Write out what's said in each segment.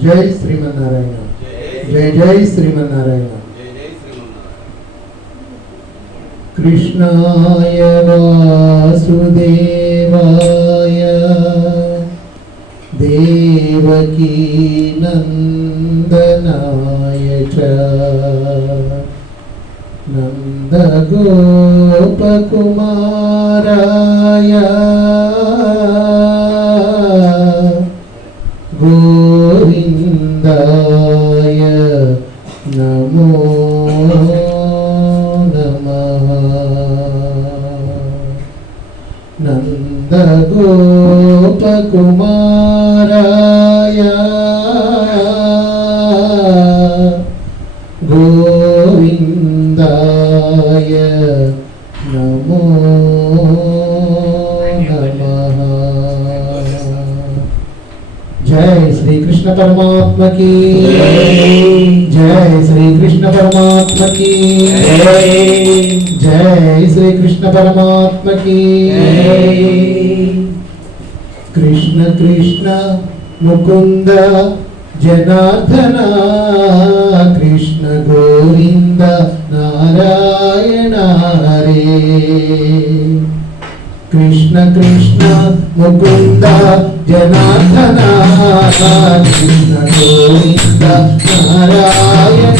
జై శ్రీమన్నారాయణ. జై జై శ్రీమన్నారాయణ. కృష్ణాయ వాసుదేవాయ. దేవకీ నందనాయ చ. నందగోపకుమారాయ. गोविन्दाय नमो नमः नन्दगोपकुमाराय गोविन्दाय नमो कृष्ण परमात्मा की जय श्री कृष्ण परमात्मा की जय श्री कृष्ण परमात्मा की कृष्ण कृष्ण मुकुंद जनार्दन कृष्ण गोविंद नारायण हरे Krishna Krishna Mukunda Janardhana Krishna Govinda Narayana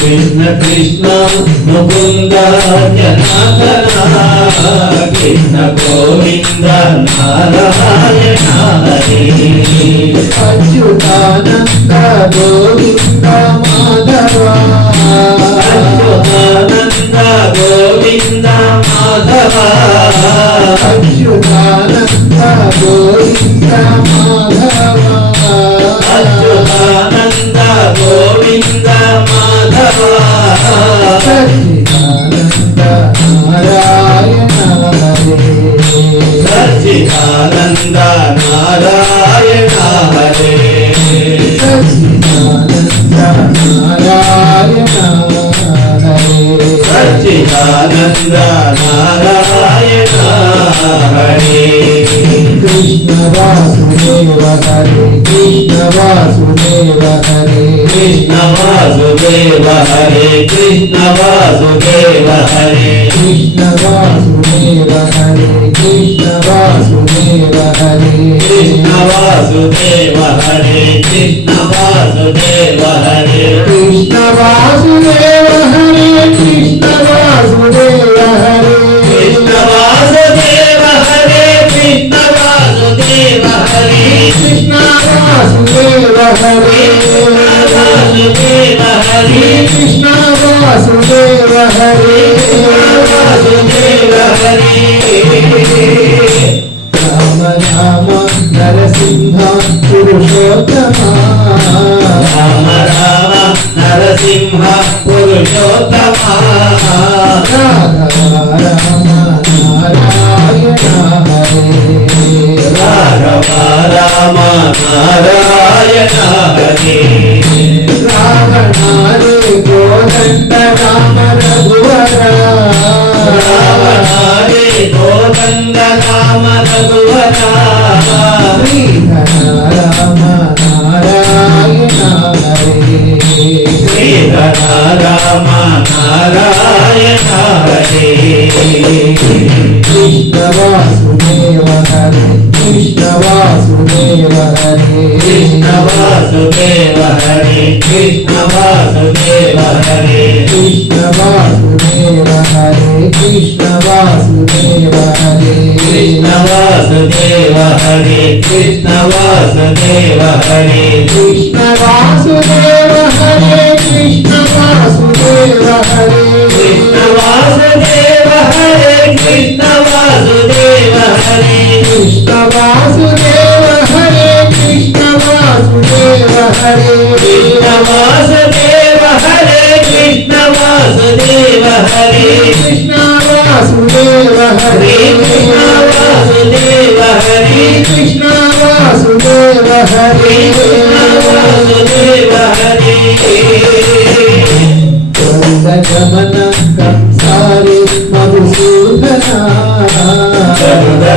Krishna Krishna Mukunda Janardhana Krishna Govinda Narayana Hare. Achyutananda Govinda Vaishnava Sudeva Hare Vaishnava Sudeva Hare Krishna Vasudeva Hare Krishna Vasudeva Hare Krishna Vasudeva Hare Krishna Vasudeva Hare Krishna Narayana Hare Kodanda Rama రఘువర రావణారే Kodanda Rama రఘువర Rama Narayana Rama Narayana Hare Vasudeva Hare Krishna Vasudeva Hare Krishna Vasudeva Hare Krishna Vasudeva Hare Krishna Vasudeva Hare Krishna Vasudeva Hare Krishna Vasudeva Hare Krishna Vasudeva Hare Krishna Vasudeva Hare Krishna Vasudeva Hare Krishna Vasudeva Hare Krishna Vasudeva हरे कृष्ण वासुदेव हरे कृष्ण वासुदेव हरे कृष्ण वासुदेव हरे कृष्ण वासुदेव हरे कृष्ण वासुदेव हरे कृष्ण वासुदेव हरे गमन कंसारे मधुसूदना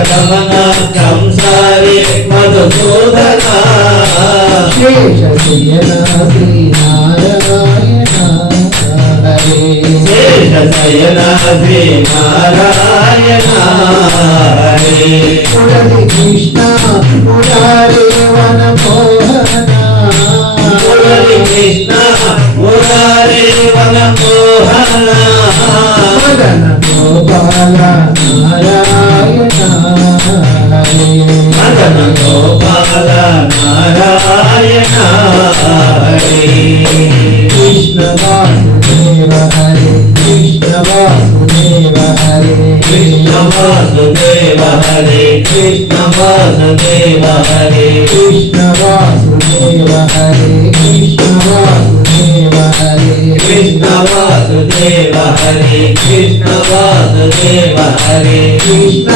गमन कंसारे मधुसूदना శేష శయన శ్రీ నారాయణ హరే కృష్ణ వాసుదేవ హరే కృష్ణ వాసుదేవ హరే కృష్ణ వాసుదేవ హరే కృష్ణ వాసుదేవ హరే కృష్ణ వాసుదేవ హరే కృష్ణ వాసుదేవ హరే కృష్ణ వాసుదేవ హరే కృష్ణ వాసుదేవ హరే కృష్ణ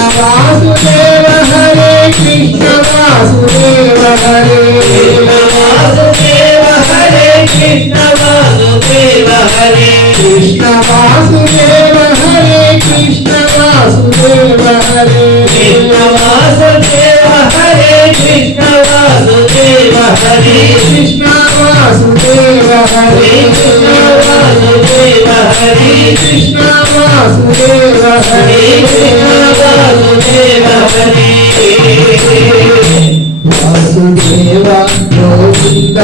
కృష్ణ వాసుదేవ హరే కృష్ణ వాసుదేవ హరే వాసుదేవ గోవింద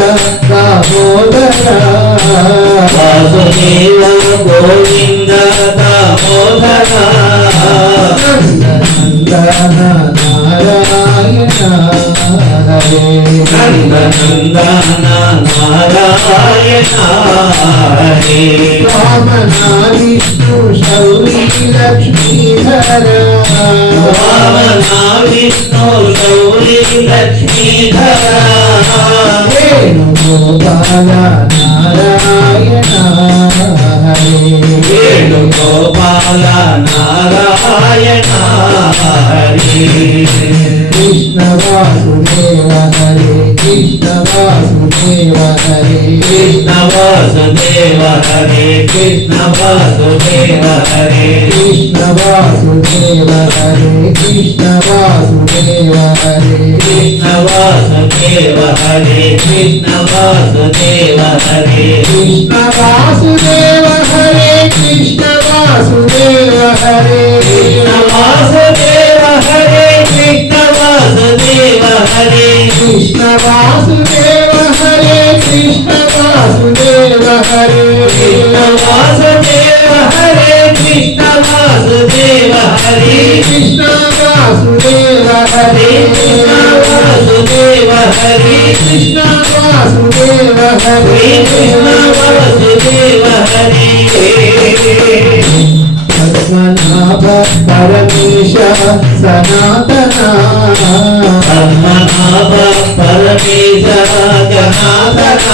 దామోదర. వాసుదేవ గోవింద దామోదర నందనందన నారాయణ నందనందన నారాయణ హరే వామనా విష్ణు లక్ష్మీధర వామనా విష్ణు శౌరి లక్ష్మీధర నారాయణ. వేణుగోపాల నారాయణ హరి కృష్ణ వాసుదేవ హరే కృష్ణ వాసుదేవ హరి కృష్ణ వాసుదేవ హరే కృష్ణ వాసుదేవ హరి కృష్ణ వాసుదేవ హరే కృష్ణ వాసుదేవ హరే కృష్ణ వాసుదేవ హరే కృష్ణ వాసుదేవ హరే కృష్ణ వాసుదేవ హరే కృష్ణ వాసుదేవ హరే కృష్ణ వాసుదేవ హరే కృష్ణ వాసుదేవ హరే కృష్ణ వాసుదేవ హరే కృష్ణ వాసుదేవ హరే కృష్ణ వాసుదేవ హరే కృష్ణ వాసుదేవ హరే కృష్ణ వాసుదేవ హరే కృష్ణ వాసుదేవ హరే కృష్ణ వాసుదేవ హరే పద్మనాభ పరమేశ సనాతన. పద్మనాభ పరమేశ జనార్దన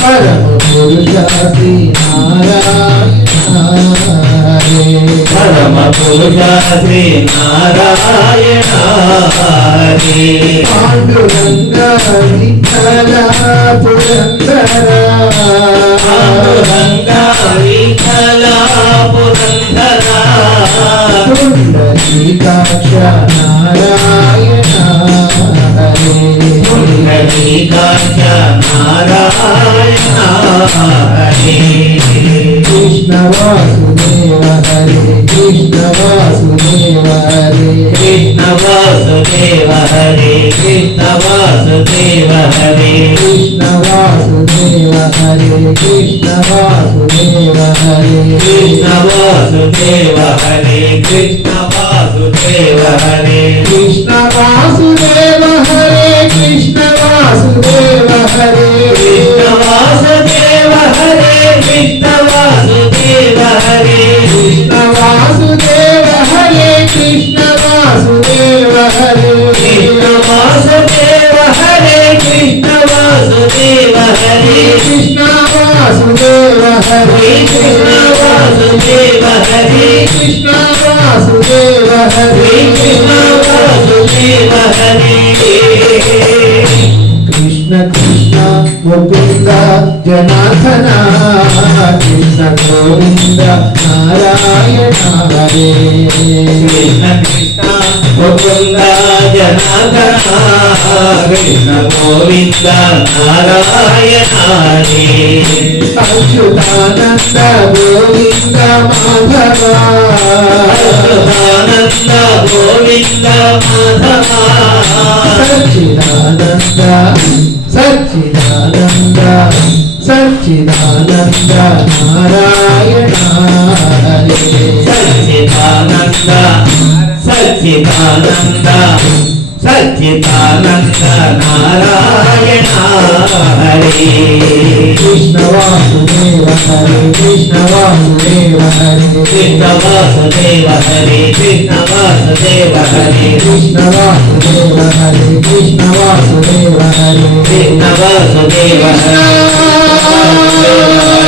పరమ గురు జాతి నారాయణ. పరమ పురుష Shri Narayana Hare Panduranga Vitthala Purandara Panduranga Vitthala Purandara Pundarikaksha Narayana Pundarikaksha Narayana Hare Krishna Vasudeva Hare Krishna Vasudeva Hare Krishna Vasudeva Hare Krishna Mukunda Janardhana Krishna Govinda Narayana Hare. Krishna Krishna Mukunda Janardhana Krishna Govinda Narayana Hari. Achyutananda Govinda Madhava. Achyutananda Govinda Madhava. Sachchidananda Sachchidananda Sachchidananda Narayana Sachchidananda Sachchidananda Sachchidananda Narayana Hari Krishna Vasudeva Hare Krishna. Vasudeva Hare Krishna Vasudeva Hari Krishna Vasudeva Hari Krishna Vasudeva Hare Krishna Vasudeva Hare Krishna Vasudeva Hari.